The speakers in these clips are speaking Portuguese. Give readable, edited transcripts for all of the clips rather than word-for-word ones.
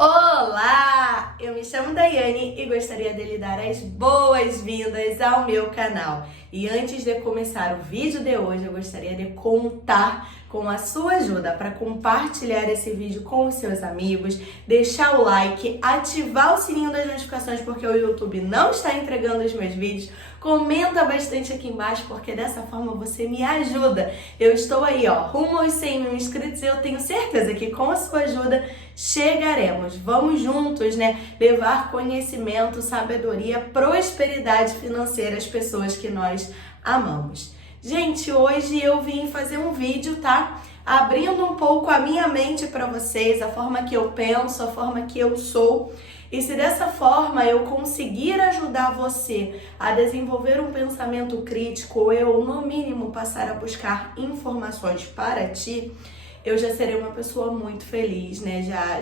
Olá! Eu me chamo Daiane e gostaria de lhe dar as boas-vindas ao meu canal. E antes de começar o vídeo de hoje, eu gostaria de contar com a sua ajuda para compartilhar esse vídeo com os seus amigos, deixar o like, ativar o sininho das notificações porque o YouTube não está entregando os meus vídeos. Comenta bastante aqui embaixo porque dessa forma você me ajuda. Eu estou aí, rumo aos 100 mil inscritos e eu tenho certeza que com a sua ajuda chegaremos. Vamos juntos, levar conhecimento, sabedoria, prosperidade financeira às pessoas que nós amamos. Gente, hoje eu vim fazer um vídeo, tá? Abrindo um pouco a minha mente para vocês, a forma que eu penso, a forma que eu sou. E se dessa forma eu conseguir ajudar você a desenvolver um pensamento crítico, ou eu, no mínimo, passar a buscar informações para ti, eu já serei uma pessoa muito feliz,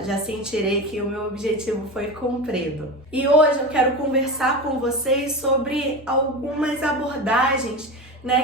Já sentirei que o meu objetivo foi cumprido. E hoje eu quero conversar com vocês sobre algumas abordagens,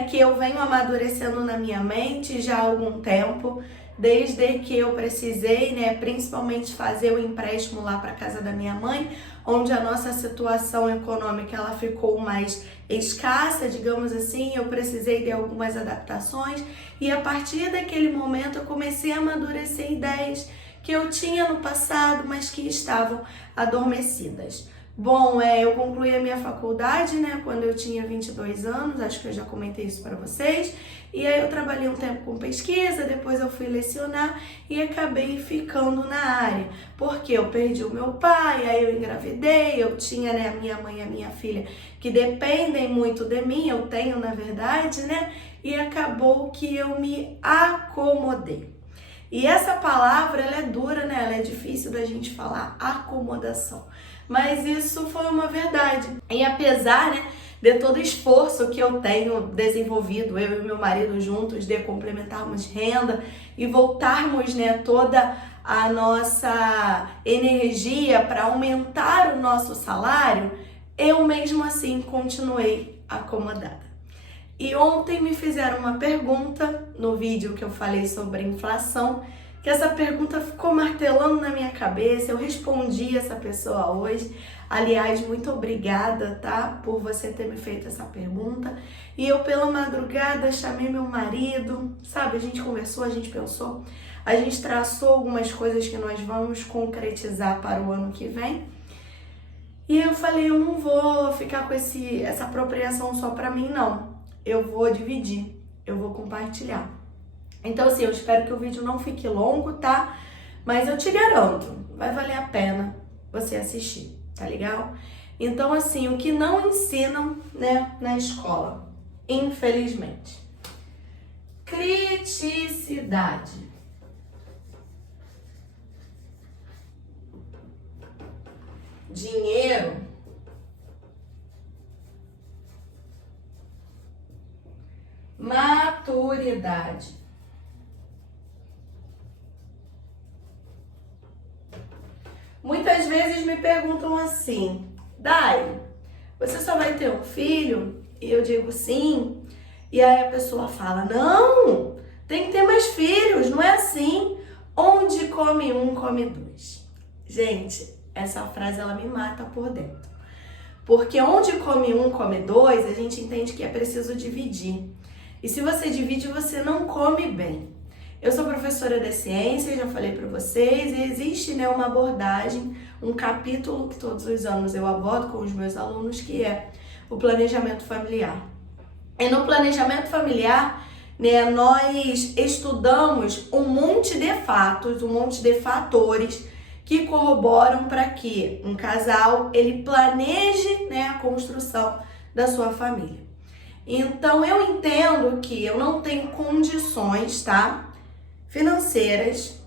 que eu venho amadurecendo na minha mente já há algum tempo, desde que eu precisei, principalmente fazer o empréstimo lá para casa da minha mãe, onde a nossa situação econômica ela ficou mais escassa, digamos assim, eu precisei de algumas adaptações e a partir daquele momento eu comecei a amadurecer ideias que eu tinha no passado, mas que estavam adormecidas. Bom, eu concluí a minha faculdade, quando eu tinha 22 anos, acho que eu já comentei isso para vocês, e aí eu trabalhei um tempo com pesquisa, depois eu fui lecionar e acabei ficando na área, porque eu perdi o meu pai, aí eu engravidei, eu tinha, a minha mãe e a minha filha que dependem muito de mim, eu tenho na verdade, e acabou que eu me acomodei. E essa palavra, ela é dura, ela é difícil da gente falar, acomodação. Mas isso foi uma verdade. E apesar, de todo o esforço que eu tenho desenvolvido, eu e meu marido juntos, de complementarmos renda e voltarmos, toda a nossa energia para aumentar o nosso salário, eu mesmo assim continuei acomodada. E ontem me fizeram uma pergunta no vídeo que eu falei sobre inflação, que essa pergunta ficou martelando na minha cabeça, eu respondi essa pessoa hoje. Aliás, muito obrigada, tá? Por você ter me feito essa pergunta. E eu, pela madrugada, chamei meu marido, sabe? A gente conversou, a gente pensou, a gente traçou algumas coisas que nós vamos concretizar para o ano que vem. E eu falei, eu não vou ficar com essa apropriação só para mim, não. Eu vou dividir, eu vou compartilhar. Então, assim, eu espero que o vídeo não fique longo, tá? Mas eu te garanto, vai valer a pena você assistir, tá legal? Então, assim, o que não ensinam, na escola, infelizmente. Criticidade. Dinheiro. Maturidade. Muitas vezes me perguntam assim, Dai, você só vai ter um filho? E eu digo sim. E aí a pessoa fala, não, tem que ter mais filhos, não é assim. Onde come um, come dois. Gente, essa frase ela me mata por dentro. Porque onde come um, come dois, a gente entende que é preciso dividir. E se você divide, você não come bem. Eu sou professora de ciência, já falei para vocês, e existe uma abordagem, um capítulo que todos os anos eu abordo com os meus alunos, que é o planejamento familiar. E no planejamento familiar, nós estudamos um monte de fatos, um monte de fatores que corroboram para que um casal ele planeje a construção da sua família. Então eu entendo que eu não tenho condições, financeiras,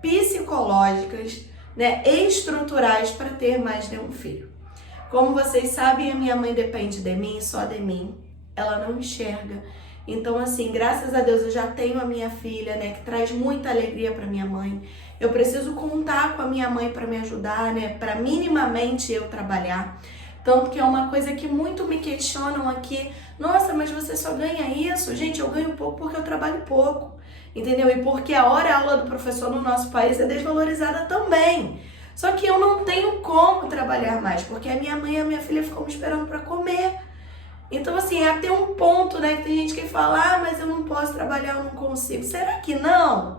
psicológicas, estruturais para ter mais de um filho. Como vocês sabem, a minha mãe depende de mim, só de mim. Ela não enxerga. Então, assim, graças a Deus eu já tenho a minha filha, que traz muita alegria para minha mãe. Eu preciso contar com a minha mãe para me ajudar, para minimamente eu trabalhar. Tanto que é uma coisa que muito me questionam aqui. Nossa, mas você só ganha isso? Gente, eu ganho pouco porque eu trabalho pouco. Entendeu? E porque a hora-aula do professor no nosso país é desvalorizada também. Só que eu não tenho como trabalhar mais, porque a minha mãe e a minha filha ficam me esperando para comer. Então, assim, é até um ponto, né, que tem gente que fala, ah, mas eu não posso trabalhar, eu não consigo. Será que não?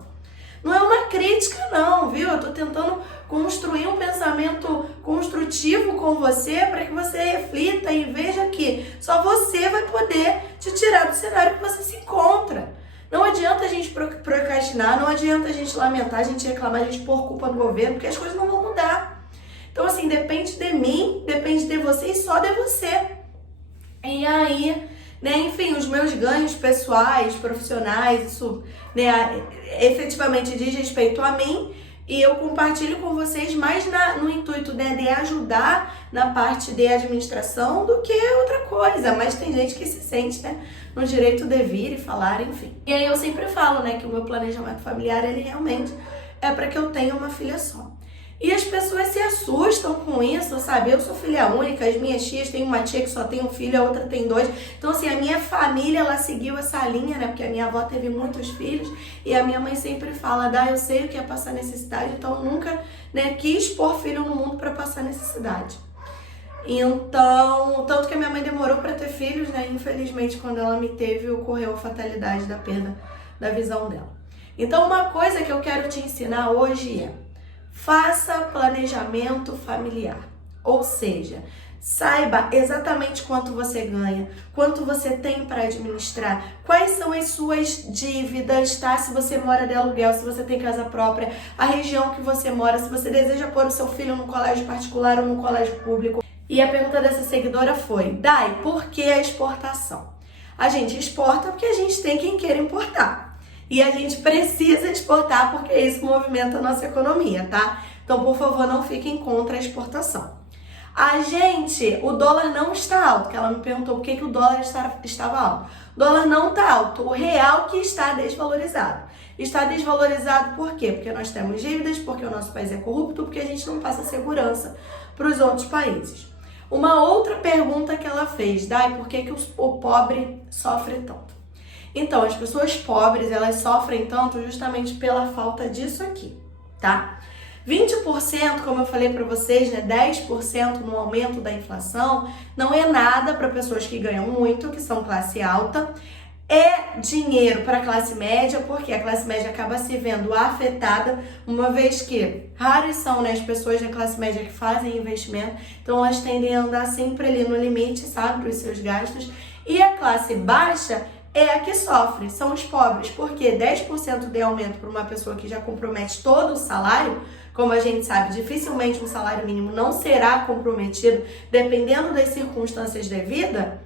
Não é uma crítica, não, viu? Eu tô tentando construir um pensamento construtivo com você para que você reflita e veja que só você vai poder te tirar do cenário que você se encontra. Não adianta a gente procrastinar, não adianta a gente lamentar, a gente reclamar, a gente pôr culpa no governo, porque as coisas não vão mudar. Então, assim, depende de mim, depende de você e só de você. E aí, né, enfim, os meus ganhos pessoais, profissionais, isso, né, efetivamente diz respeito a mim e eu compartilho com vocês mais no intuito, né, de ajudar na parte de administração do que outra coisa, mas tem gente que se sente, né, no direito de vir e falar, enfim. E aí eu sempre falo, né, que o meu planejamento familiar, ele realmente é para que eu tenha uma filha só. E as pessoas se assustam com isso, sabe? Eu sou filha única, as minhas tias têm uma tia que só tem um filho, a outra tem dois. Então, assim, a minha família, ela seguiu essa linha, né? Porque a minha avó teve muitos filhos e a minha mãe sempre fala, eu sei o que é passar necessidade, então eu nunca, né, quis pôr filho no mundo para passar necessidade. Então, tanto que a minha mãe demorou para ter filhos, né? Infelizmente, quando ela me teve, ocorreu a fatalidade da perda da visão dela. Então, uma coisa que eu quero te ensinar hoje é: faça planejamento familiar, ou seja, saiba exatamente quanto você ganha, quanto você tem para administrar, quais são as suas dívidas, tá? Se você mora de aluguel, se você tem casa própria, a região que você mora, se você deseja pôr o seu filho no colégio particular ou no colégio público. E a pergunta dessa seguidora foi: Dai, por que a exportação? A gente exporta porque a gente tem quem queira importar. E a gente precisa exportar porque isso movimenta a nossa economia, tá? Então, por favor, não fiquem contra a exportação. O dólar não está alto, que ela me perguntou por que o dólar estava alto. O dólar não está alto, o real que está desvalorizado. Está desvalorizado por quê? Porque nós temos dívidas, porque o nosso país é corrupto, porque a gente não passa segurança para os outros países. Uma outra pergunta que ela fez, Dai, por que o pobre sofre tanto? Então, as pessoas pobres, elas sofrem tanto justamente pela falta disso aqui, tá? 20%, como eu falei para vocês, né, 10% no aumento da inflação, não é nada para pessoas que ganham muito, que são classe alta. É dinheiro para a classe média, porque a classe média acaba se vendo afetada, uma vez que raras são, né, as pessoas da classe média que fazem investimento, então elas tendem a andar sempre ali no limite, sabe, dos seus gastos. E a classe baixa é a que sofre, são os pobres, porque 10% de aumento para uma pessoa que já compromete todo o salário, como a gente sabe, dificilmente um salário mínimo não será comprometido, dependendo das circunstâncias de vida,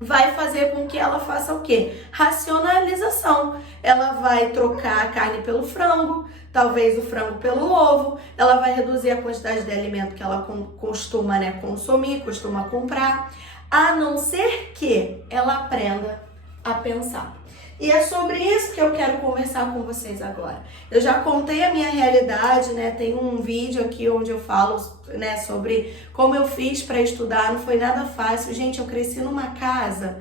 vai fazer com que ela faça o quê? Racionalização. Ela vai trocar a carne pelo frango, talvez o frango pelo ovo, ela vai reduzir a quantidade de alimento que ela costuma, né, consumir, costuma comprar, a não ser que ela aprenda a pensar. E é sobre isso que eu quero conversar com vocês agora. Eu já contei a minha realidade, né? Tem um vídeo aqui onde eu falo, né, sobre como eu fiz para estudar. Não foi nada fácil. Gente, eu cresci numa casa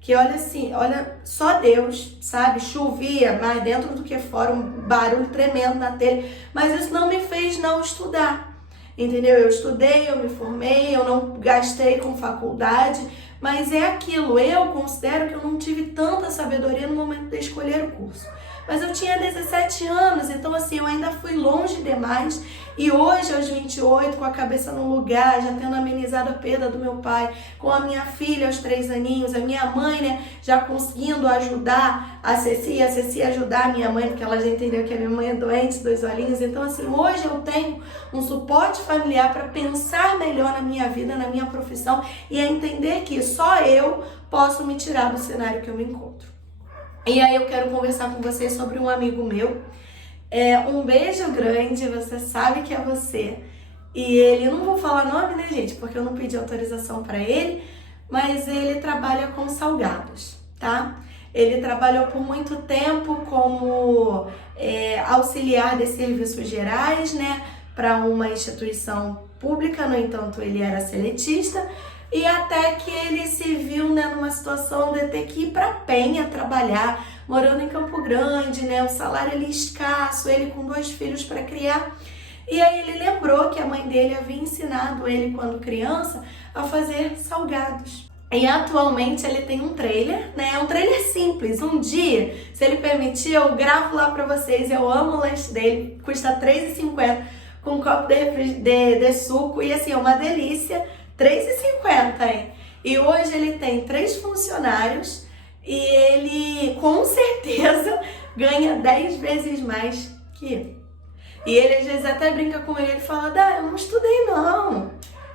que, olha assim, olha, só Deus, sabe? Chovia mais dentro do que fora, um barulho tremendo na telha. Mas isso não me fez não estudar, entendeu? Eu estudei, eu me formei, eu não gastei com faculdade, mas é aquilo, eu considero que eu não tive tanta sabedoria no momento de escolher o curso. Mas eu tinha 17 anos, então assim, eu ainda fui longe demais. E hoje, aos 28, com a cabeça no lugar, já tendo amenizado a perda do meu pai, com a minha filha aos 3 aninhos, a minha mãe, né, já conseguindo ajudar a Ceci ajudar a minha mãe, porque ela já entendeu que a minha mãe é doente, 2 olhinhos. Então assim, hoje eu tenho um suporte familiar para pensar melhor na minha vida, na minha profissão e a entender que só eu posso me tirar do cenário que eu me encontro. E aí eu quero conversar com vocês sobre um amigo meu. Um beijo grande, você sabe que é você. E ele, não vou falar nome, né, gente, porque eu não pedi autorização para ele, mas ele trabalha com salgados, tá? Ele trabalhou por muito tempo como auxiliar de serviços gerais, né, para uma instituição pública. No entanto, ele era seletista. E até que ele se viu, né, numa situação de ter que ir para Penha trabalhar, morando em Campo Grande, né, o salário ali escasso, ele com 2 filhos para criar. E aí ele lembrou que a mãe dele havia ensinado ele, quando criança, a fazer salgados. E atualmente ele tem um trailer, né? Um trailer simples. Um dia, se ele permitir, eu gravo lá pra vocês. Eu amo o lanche dele, custa R$3,50 com um copo de suco. E assim, é uma delícia, R$3,50, hein? E hoje ele tem 3 funcionários e ele, com certeza, ganha 10 vezes mais que eu. E ele às vezes até brinca com ele fala, eu não estudei não,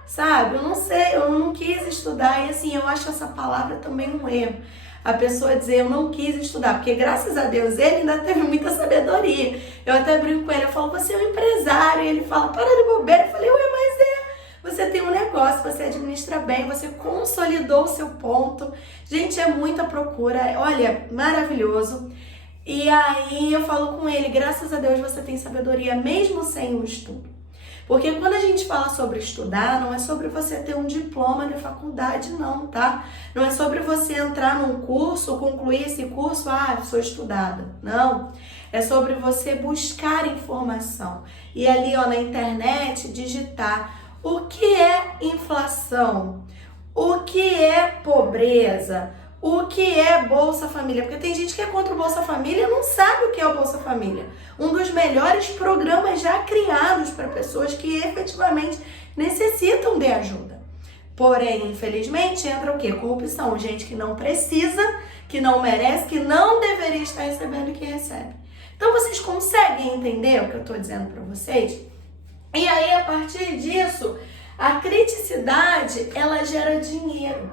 sabe? Eu não sei, eu não quis estudar. E assim, eu acho essa palavra também um erro. A pessoa dizer eu não quis estudar, porque graças a Deus ele ainda teve muita sabedoria. Eu até brinco com ele, eu falo, você é um empresário. E ele fala, para de bobeira. Eu falei, mas você tem um negócio, você administra bem, você consolidou o seu ponto. Gente, é muita procura, olha, maravilhoso. E aí eu falo com ele, graças a Deus você tem sabedoria mesmo sem o estudo. Porque quando a gente fala sobre estudar, não é sobre você ter um diploma de faculdade não, tá? Não é sobre você entrar num curso, concluir esse curso, sou estudada. Não. É sobre você buscar informação. E ali, na internet, digitar o que é inflação, o que é pobreza, o que é Bolsa Família, porque tem gente que é contra o Bolsa Família e não sabe o que é o Bolsa Família. Um dos melhores programas já criados para pessoas que efetivamente necessitam de ajuda. Porém, infelizmente, entra o quê? Corrupção. Gente que não precisa, que não merece, que não deveria estar recebendo o que recebe. Então, vocês conseguem entender o que eu estou dizendo para vocês? E aí, a partir disso, a criticidade, ela gera dinheiro.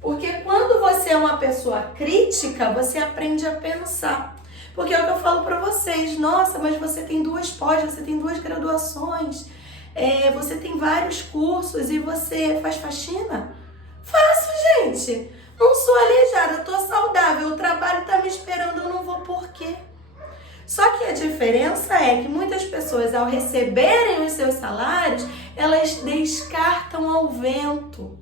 Porque quando você é uma pessoa crítica, você aprende a pensar. Porque é o que eu falo pra vocês. Nossa, mas você tem 2 pós, você tem 2 graduações, você tem vários cursos e você faz faxina? Faço, gente. Não sou aleijada, tô saudável, o trabalho tá me esperando, eu não vou por quê? Só que a diferença é que muitas pessoas, ao receberem os seus salários, elas descartam ao vento.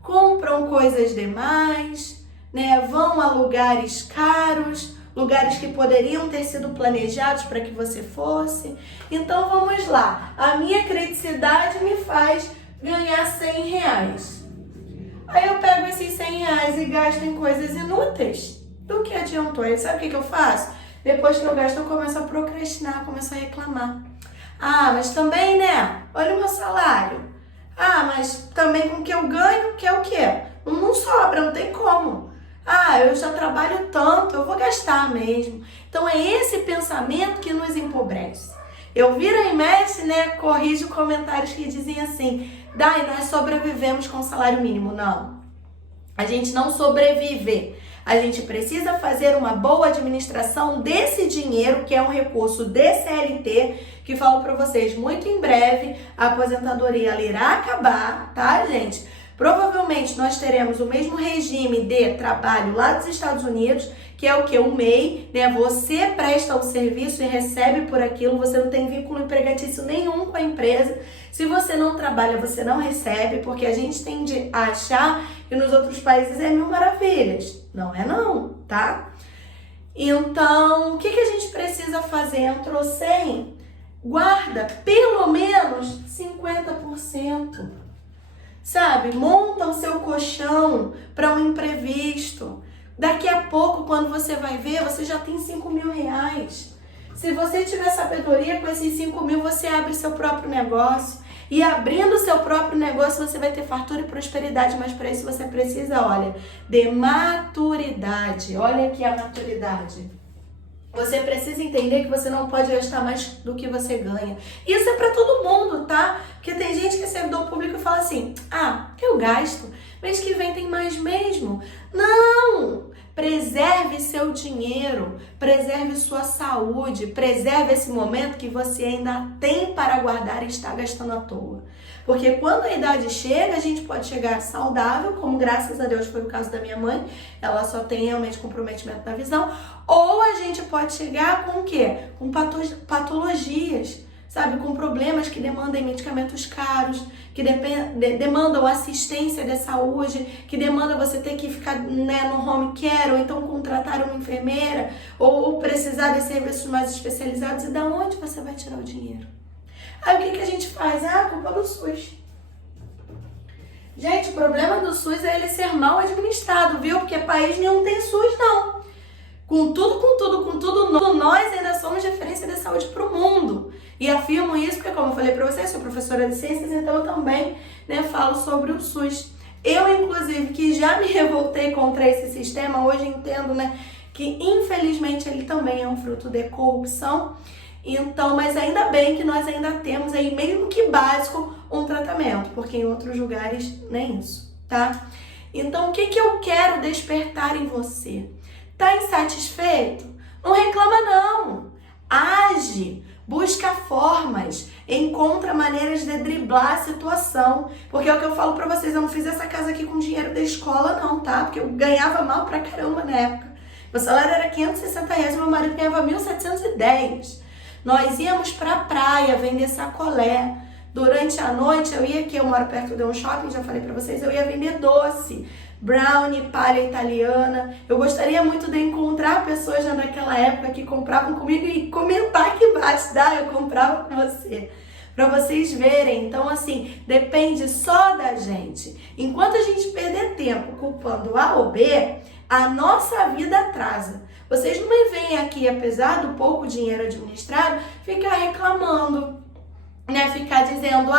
Compram coisas demais, né? Vão a lugares caros, lugares que poderiam ter sido planejados para que você fosse. Então vamos lá, a minha criticidade me faz ganhar R$100. Aí eu pego esses R$100 e gasto em coisas inúteis. Do que adiantou? Aí sabe o que eu faço? Depois que eu gasto, eu começo a procrastinar, começo a reclamar. Mas também, né? Olha o meu salário. Mas também com o que eu ganho, que é o quê? Não sobra, não tem como. Eu já trabalho tanto, eu vou gastar mesmo. Então é esse pensamento que nos empobrece. Eu vira e mexe, né, corrijo comentários que dizem assim, Dai, nós sobrevivemos com salário mínimo. Não, a gente não sobrevive. A gente precisa fazer uma boa administração desse dinheiro, que é um recurso de CLT, que falo para vocês, muito em breve a aposentadoria irá acabar, tá, gente? Provavelmente nós teremos o mesmo regime de trabalho lá dos Estados Unidos, que é o que? O MEI, né? Você presta o serviço e recebe por aquilo, você não tem vínculo empregatício nenhum com a empresa. Se você não trabalha, você não recebe, porque a gente tende a achar que nos outros países é mil maravilhas. Não é não, tá? Então, o que a gente precisa fazer? Entrou 100, guarda pelo menos 50%. Sabe? Monta o seu colchão para um imprevisto. Daqui a pouco, quando você vai ver, você já tem R$5.000. Se você tiver sabedoria, com esses 5.000, você abre seu próprio negócio. E abrindo seu próprio negócio, você vai ter fartura e prosperidade. Mas para isso você precisa, olha, de maturidade. Olha aqui a maturidade. Você precisa entender que você não pode gastar mais do que você ganha. Isso é para todo mundo, tá? Porque tem gente que é servidor público e fala assim, eu gasto, mês que vem tem mais mesmo. Não! Preserve seu dinheiro, preserve sua saúde, preserve esse momento que você ainda tem para guardar e está gastando à toa. Porque quando a idade chega, a gente pode chegar saudável, como graças a Deus foi o caso da minha mãe, ela só tem realmente comprometimento da visão, ou a gente pode chegar com o quê? Com patologias, sabe? Com problemas que demandam medicamentos caros, que demandam assistência de saúde, que demandam você ter que ficar, né, no home care, ou então contratar uma enfermeira, ou precisar de serviços mais especializados. E da onde você vai tirar o dinheiro? Aí o que a gente faz? Ah, culpa do SUS. Gente, o problema do SUS é ele ser mal administrado, viu? Porque país nenhum tem SUS, não. Com tudo, nós ainda somos referência de saúde para o mundo. E afirmo isso porque, como eu falei para vocês, sou professora de ciências, então eu também, né, falo sobre o SUS. Eu, inclusive, que já me revoltei contra esse sistema, hoje entendo, né, que infelizmente ele também é um fruto de corrupção. Então, mas ainda bem que nós ainda temos aí, mesmo que básico, um tratamento, porque em outros lugares nem isso, tá? Então, o que eu quero despertar em você? Tá insatisfeito? Não reclama não. Age, busca formas, encontra maneiras de driblar a situação. Porque é o que eu falo pra vocês, eu não fiz essa casa aqui com dinheiro da escola não, tá? Porque eu ganhava mal pra caramba na época. Meu salário era R$560, meu marido ganhava 1.710. Nós íamos pra praia vender sacolé. Durante a noite eu ia aqui, eu moro perto de um shopping, já falei pra vocês, eu ia vender doce, brownie, palha italiana. Eu gostaria muito de encontrar pessoas já naquela época que compravam comigo e comentar aqui embaixo, tá? Eu comprava com você. Pra vocês verem, então assim, depende só da gente. Enquanto a gente perder tempo culpando A ou B, a nossa vida atrasa. Vocês não me veem aqui, apesar do pouco dinheiro administrado, ficar reclamando, né? Ficar dizendo,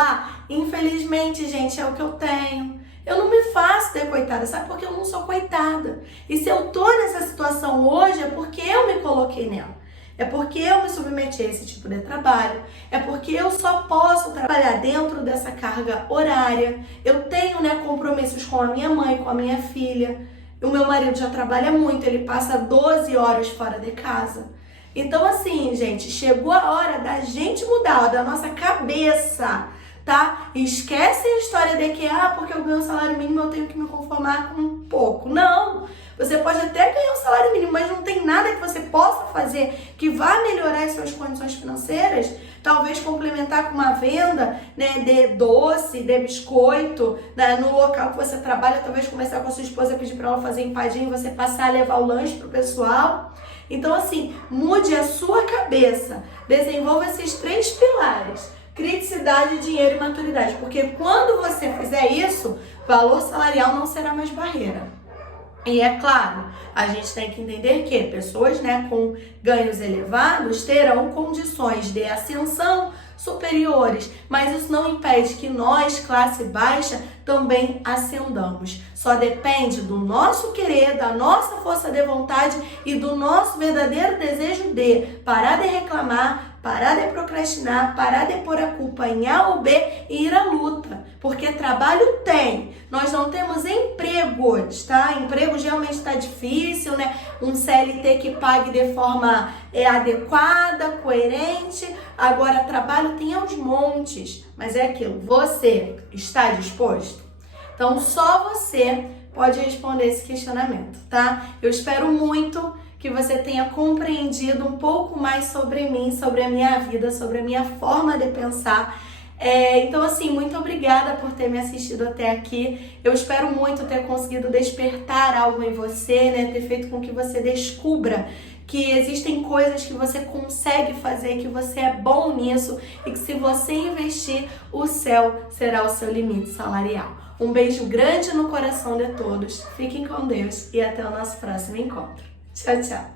infelizmente, gente, é o que eu tenho. Eu não me faço de coitada, sabe? Porque eu não sou coitada. E se eu tô nessa situação hoje, é porque eu me coloquei nela. É porque eu me submeti a esse tipo de trabalho. É porque eu só posso trabalhar dentro dessa carga horária. Eu tenho, né, compromissos com a minha mãe, com a minha filha. O meu marido já trabalha muito, ele passa 12 horas fora de casa. Então, assim, gente, chegou a hora da gente mudar, da nossa cabeça, tá? Esquece a história de que, porque eu ganho um salário mínimo, eu tenho que me conformar com um pouco. Não! Você pode até ganhar um salário mínimo, mas não tem nada que você possa fazer que vá melhorar as suas condições financeiras. Talvez complementar com uma venda, né, de doce, de biscoito, né, no local que você trabalha. Talvez conversar com a sua esposa, pedir para ela fazer empadinha e você passar a levar o lanche pro pessoal. Então, assim, mude a sua cabeça. Desenvolva esses 3 pilares: criticidade, dinheiro e maturidade. Porque quando você fizer isso, valor salarial não será mais barreira. E é claro, a gente tem que entender que pessoas, né, com ganhos elevados terão condições de ascensão superiores, mas isso não impede que nós, classe baixa, também ascendamos. Só depende do nosso querer, da nossa força de vontade e do nosso verdadeiro desejo de parar de reclamar, parar de procrastinar, parar de pôr a culpa em A ou B e ir à luta. Porque trabalho tem. Nós não temos empregos, tá? Emprego realmente está difícil, né? Um CLT que pague de forma adequada, coerente. Agora, trabalho tem aos montes. Mas é aquilo, você está disposto? Então, só você pode responder esse questionamento, tá? Eu espero muito que você tenha compreendido um pouco mais sobre mim, sobre a minha vida, sobre a minha forma de pensar. Então, assim, muito obrigada por ter me assistido até aqui. Eu espero muito ter conseguido despertar algo em você, né? Ter feito com que você descubra que existem coisas que você consegue fazer, que você é bom nisso e que se você investir, o céu será o seu limite salarial. Um beijo grande no coração de todos. Fiquem com Deus e até o nosso próximo encontro. Tchau, tchau.